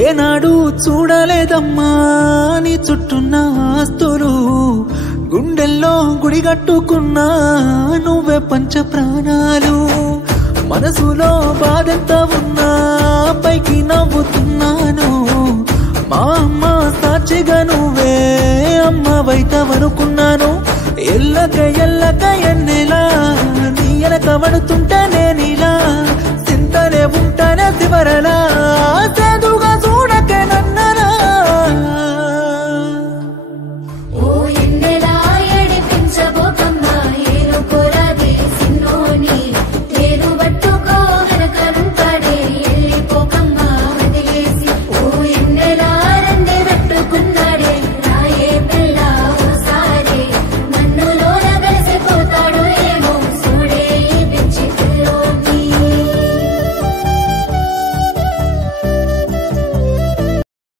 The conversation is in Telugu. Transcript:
ఏనాడు చూడలేదమ్మా నీ చుట్టున్న ఆస్తులు గుండెల్లో గుడిగట్టుకున్నా నువ్వే పంచ ప్రాణాలు మనసులో బాధెంత ఉన్నా పైకి నవ్వుతున్నాను మా అమ్మ సాక్షిగా నువ్వే అమ్మవైతవనుకున్నాను ఎల్లక ఎన్నెలా నీ ఎనక పడుతుంటే